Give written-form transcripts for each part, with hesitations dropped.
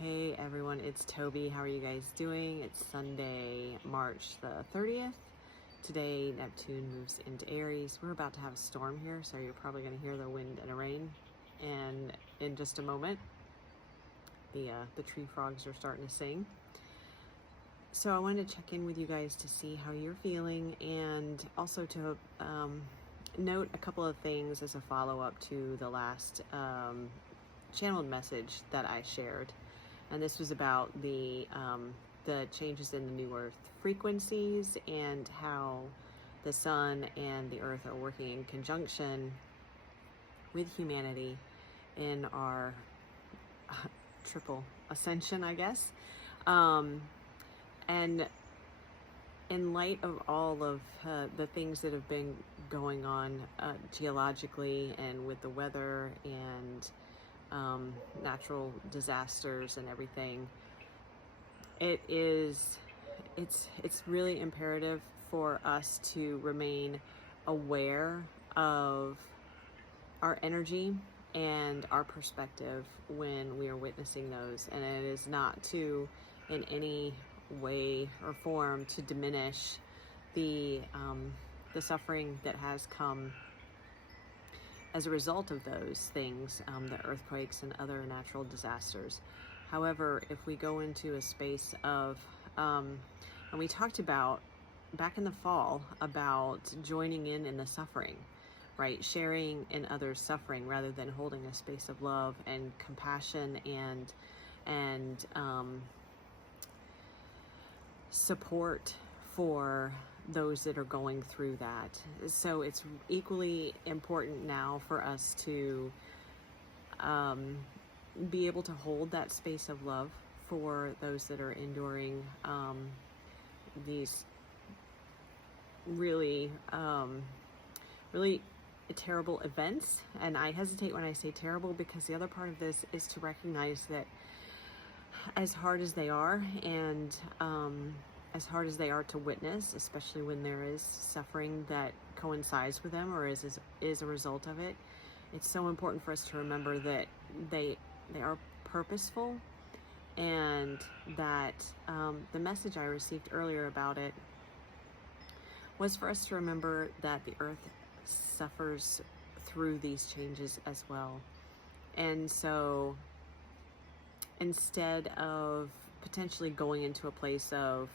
Hey everyone, it's Toby. How are you guys doing? It's Sunday, March the 30th. Today, Neptune moves into Aries. We're about to have a storm here, so you're probably going to hear the wind and the rain. And in just a moment, the tree frogs are starting to sing. So I wanted to check in with you guys to see how you're feeling, and also to note a couple of things as a follow-up to the last channeled message that I shared. And this was about the changes in the New Earth frequencies and how the Sun and the Earth are working in conjunction with humanity in our triple ascension, I guess. And in light of all of the things that have been going on geologically and with the weather and natural disasters and everything, it's really imperative for us to remain aware of our energy and our perspective when we are witnessing those. And it is not to, in any way or form, to diminish the suffering that has come as a result of those things, the earthquakes and other natural disasters. However, if we go into a space of, and we talked about back in the fall about joining in the suffering, right? Sharing in others' suffering rather than holding a space of love and compassion and support for those that are going through that. So it's equally important now for us to be able to hold that space of love for those that are enduring these really terrible events. And I hesitate when I say terrible, because the other part of this is to recognize that as hard as they are, and as hard as they are to witness, especially when there is suffering that coincides with them or is a result of it, it's so important for us to remember that they are purposeful, and that the message I received earlier about it was for us to remember that the earth suffers through these changes as well. And so instead of potentially going into a place of,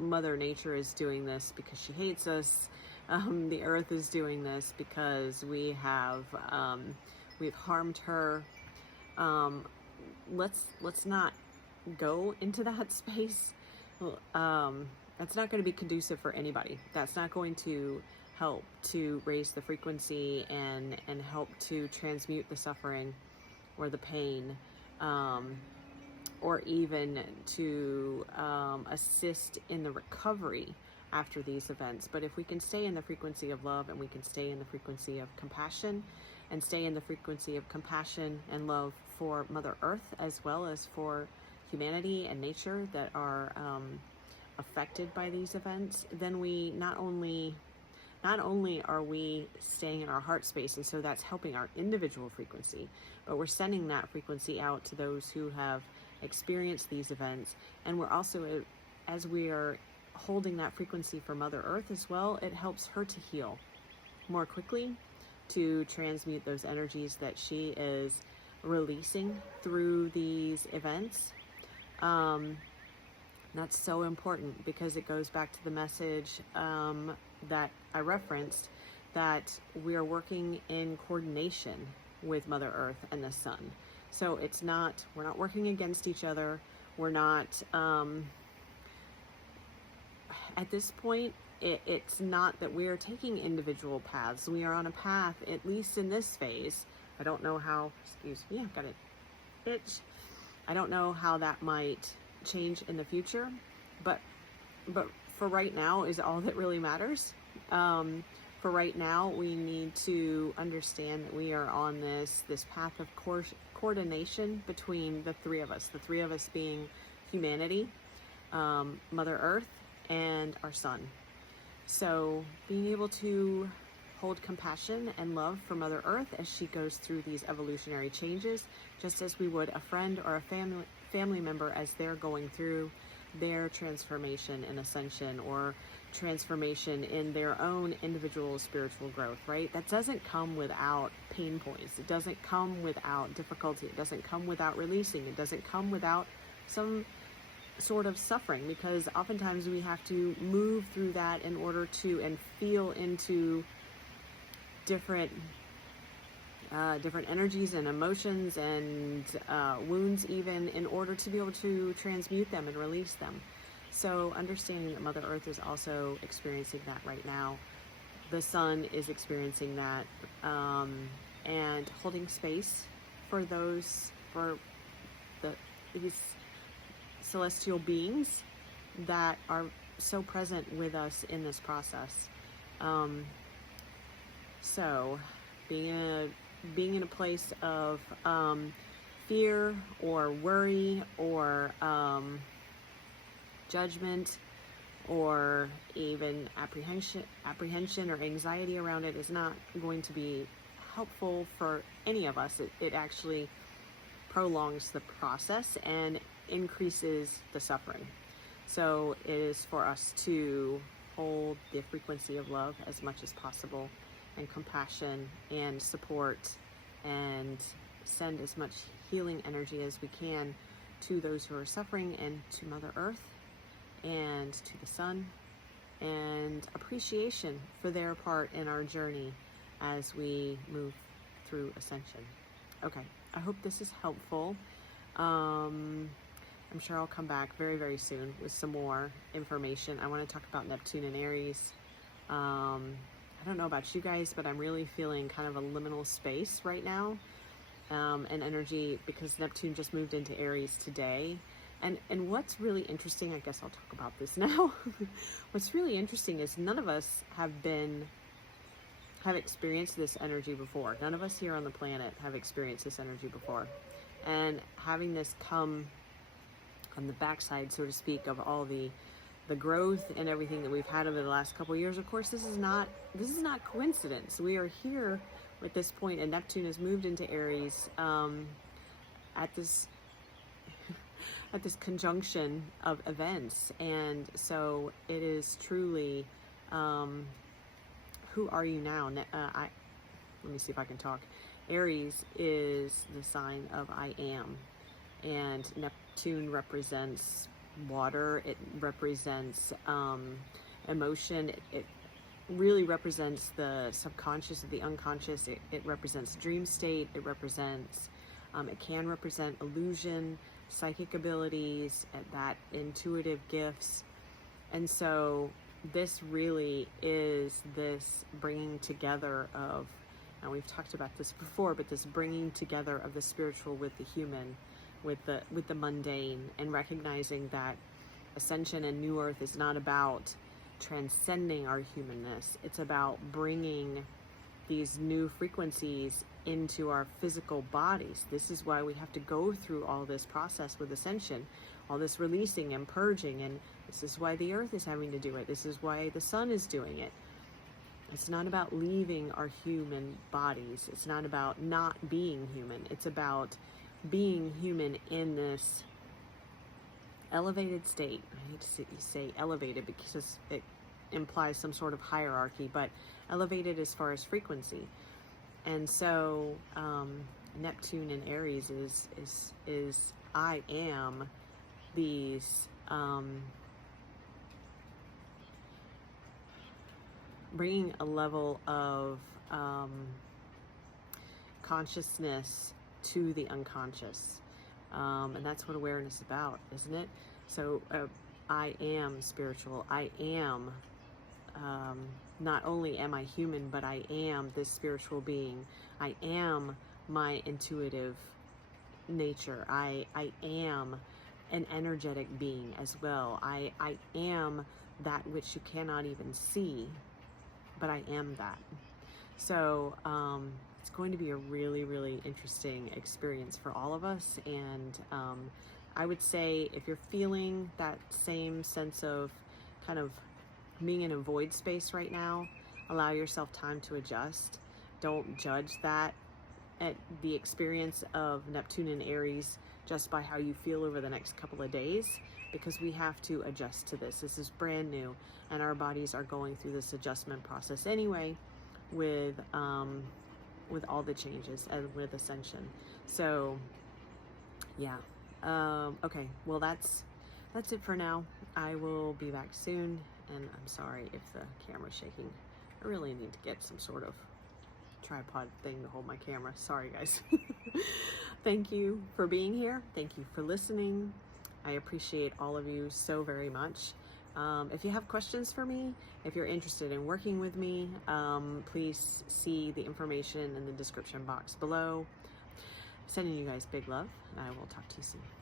Mother Nature is doing this because she hates us, the earth is doing this because we've harmed her, let's not go into that space. That's not going to be conducive for anybody. That's not going to help to raise the frequency and help to transmute the suffering or the pain, or even to assist in the recovery after these events. But if we can stay in the frequency of love, and we can stay in the frequency of compassion, and stay in the frequency of compassion and love for Mother Earth as well as for humanity and nature that are affected by these events, then we not only are we staying in our heart space, and so that's helping our individual frequency, but we're sending that frequency out to those who have experienced these events. And we're also, as we are holding that frequency for Mother Earth as well, it helps her to heal more quickly, to transmute those energies that she is releasing through these events. That's so important, because it goes back to the message that I referenced, that we are working in coordination with Mother Earth and the Sun. So we're not working against each other. We're not, at this point, it's not that we are taking individual paths. We are on a path, at least in this phase. I don't know how, excuse me, I've got an itch. I don't know how that might change in the future, but for right now is all that really matters. For right now, we need to understand that we are on this path of coordination between the three of us being humanity, Mother Earth, and our Sun. So being able to hold compassion and love for Mother Earth as she goes through these evolutionary changes, just as we would a friend or a family member as they're going through their transformation and ascension, or transformation in their own individual spiritual growth, right? That doesn't come without pain points. It doesn't come without difficulty. It doesn't come without releasing. It doesn't come without some sort of suffering, because oftentimes we have to move through that in order to, and feel into different energies and emotions and wounds, even, in order to be able to transmute them and release them. So understanding that Mother Earth is also experiencing that right now. The sun is experiencing that, and holding space for these celestial beings that are so present with us in this process. So being in a place of fear or worry or judgment, or even apprehension or anxiety around it, is not going to be helpful for any of us. It actually prolongs the process and increases the suffering. So it is for us to hold the frequency of love as much as possible, and compassion and support, and send as much healing energy as we can to those who are suffering, and to Mother Earth, and to the sun, and appreciation for their part in our journey as we move through ascension. Okay, I hope this is helpful. I'm sure I'll come back very, very soon with some more information. I want to talk about Neptune and Aries. I don't know about you guys, but I'm really feeling kind of a liminal space right now, and energy, because Neptune just moved into Aries today. And what's really interesting, I guess I'll talk about this now. What's really interesting is none of us have experienced this energy before. None of us here on the planet have experienced this energy before. And having this come on the backside, so to speak, of all the growth and everything that we've had over the last couple of years, of course, this is not coincidence. We are here at this point, and Neptune has moved into Aries at this conjunction of events. And so it is truly, who are you now? Let me see if I can talk. Aries is the sign of I am, and Neptune represents water. It represents emotion. It really represents the subconscious of the unconscious. It represents dream state. It represents, it can represent illusion, psychic abilities, and that intuitive gifts. And so this really is this bringing together of, and we've talked about this before, but this bringing together of the spiritual with the human, with the mundane, and recognizing that ascension and new earth is not about transcending our humanness. It's about bringing these new frequencies into our physical bodies. This is why we have to go through all this process with ascension, all this releasing and purging, and this is why the earth is having to do it. This is why the sun is doing it. It's not about leaving our human bodies. It's not about not being human. It's about being human in this elevated state. I hate to say elevated because it implies some sort of hierarchy, but elevated as far as frequency. And so Neptune and Aries is I am these bringing a level of consciousness to the unconscious. And that's what awareness is about, isn't it? So I am spiritual. I am, not only am I human, but I am this spiritual being. I am my intuitive nature. I am an energetic being as well. I am that which you cannot even see, but I am that. So it's going to be a really, really interesting experience for all of us. And I would say if you're feeling that same sense of kind of being in a void space right now, allow yourself time to adjust. Don't judge that at the experience of Neptune and Aries just by how you feel over the next couple of days, because we have to adjust to this. This is brand new, and our bodies are going through this adjustment process anyway with all the changes and with Ascension. So yeah, okay, well that's it for now. I will be back soon, and I'm sorry if the camera's shaking. I really need to get some sort of tripod thing to hold my camera. Sorry guys. Thank you for being here. Thank you for listening. I appreciate all of you so very much. If you have questions for me, if you're interested in working with me, please see the information in the description box below. Sending you guys big love, and I will talk to you soon.